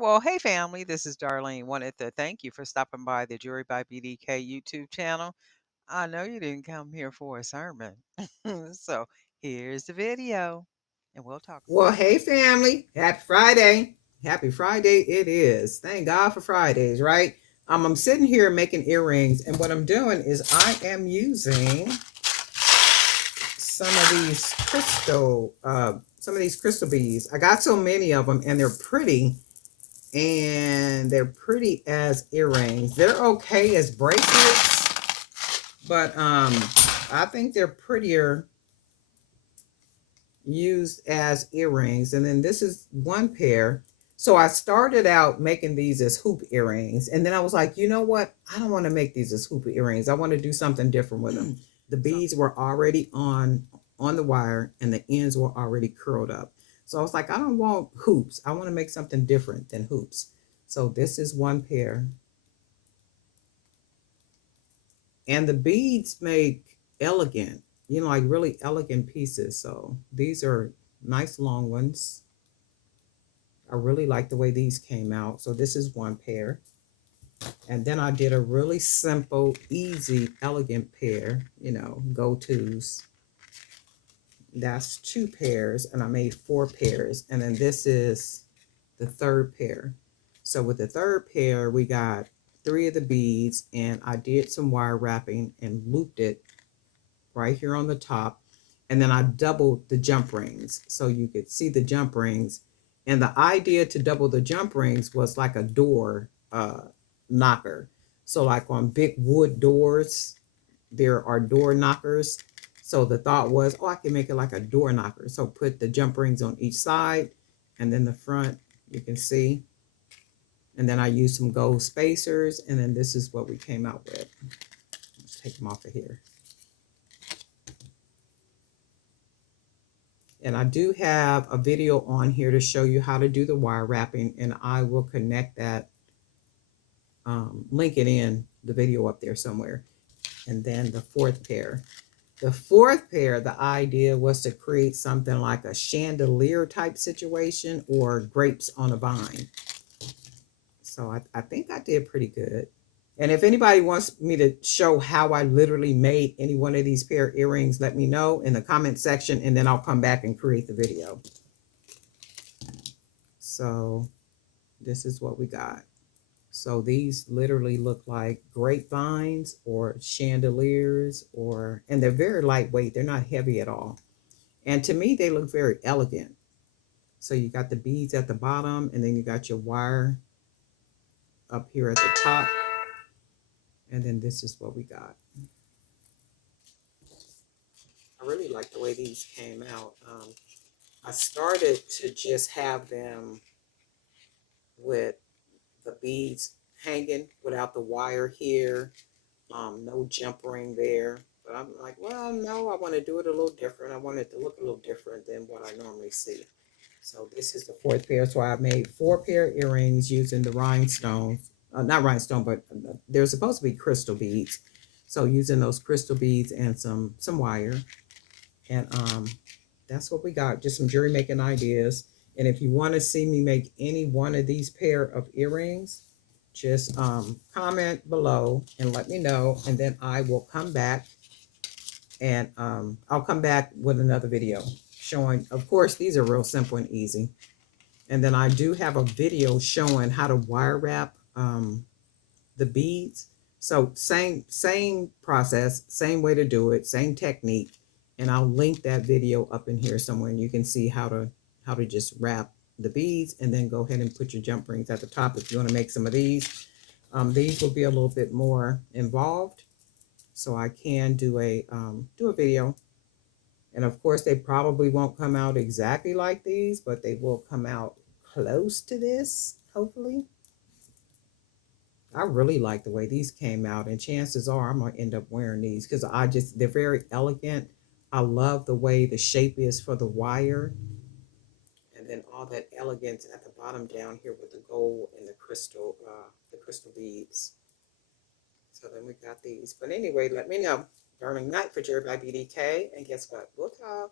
Well, hey family, this is Darlene. Wanted to thank you for stopping by the Jury by BDK YouTube channel. I know you didn't come here for a sermon. So here's the video and we'll talk some Well, more. hey family, happy Friday. Happy Friday it is. Thank God for Fridays, right? I'm sitting here making earrings, and what I'm doing is I am using some of these crystal beads. I got so many of them, and they're pretty, as earrings. They're okay as bracelets, but I think they're prettier used as earrings. And then this is one pair. So I started out making these as hoop earrings, and then I was like, you know what, I don't want to make these as hoop earrings. I want to do something different with them. The beads were already on the wire, and the ends were already curled up. So I was like, I don't want hoops, I want to make something different than hoops. So this is one pair, and the beads make elegant, like really elegant pieces. So these are nice long ones. I really like the way these came out. So this is one pair. And then I did a really simple, easy, elegant pair, go-tos. That's two pairs, and I made four pairs. And then this is the third pair. So with the third pair, we got three of the beads, and I did some wire wrapping and looped it right here on the top. And then I doubled the jump rings so you could see the jump rings. And the idea to double the jump rings was like a door knocker. So like on big wood doors, there are door knockers. So the thought was, oh, I can make it like a door knocker. So put the jump rings on each side, and then the front, you can see. And then I used some gold spacers, and then this is what we came out with. Let's take them off of here. And I do have a video on here to show you how to do the wire wrapping, and I will connect that, link it in the video up there somewhere. And then the fourth pair. The fourth pair, the idea was to create something like a chandelier type situation or grapes on a vine. So I think I did pretty good. And if anybody wants me to show how I literally made any one of these pair of earrings, let me know in the comment section, and then I'll come back and create the video. So this is what we got. So these literally look like grapevines or chandeliers, and they're very lightweight. They're not heavy at all. And to me, they look very elegant. So you got the beads at the bottom, and then you got your wire up here at the top. And then this is what we got. I really like the way these came out. I started to just have them with the beads hanging without the wire here, no jump ring there. But I'm like, well, no, I want to do it a little different. I want it to look a little different than what I normally see. So this is the fourth pair. So I made four pair of earrings using the rhinestones. Not rhinestone, but they're supposed to be crystal beads. So using those crystal beads and some wire. And that's what we got. Just some jewelry making ideas. And if you want to see me make any one of these pair of earrings, just comment below and let me know. And then I will come back, and I'll come back with another video showing. Of course, these are real simple and easy. And then I do have a video showing how to wire wrap the beads. So same process, same way to do it, same technique. And I'll link that video up in here somewhere, and you can see how to just wrap the beads, and then go ahead and put your jump rings at the top if you want to make some of these. These will be a little bit more involved, so I can do a video. And of course, they probably won't come out exactly like these, but they will come out close to this, hopefully. I really like the way these came out, and chances are I'm gonna end up wearing these because they're very elegant. I love the way the shape is for the wire, and then all that elegance at the bottom down here with the gold and the crystal beads. So then we got these. But anyway, let me know. Burning Night for Jerry by BDK, and guess what? We'll talk.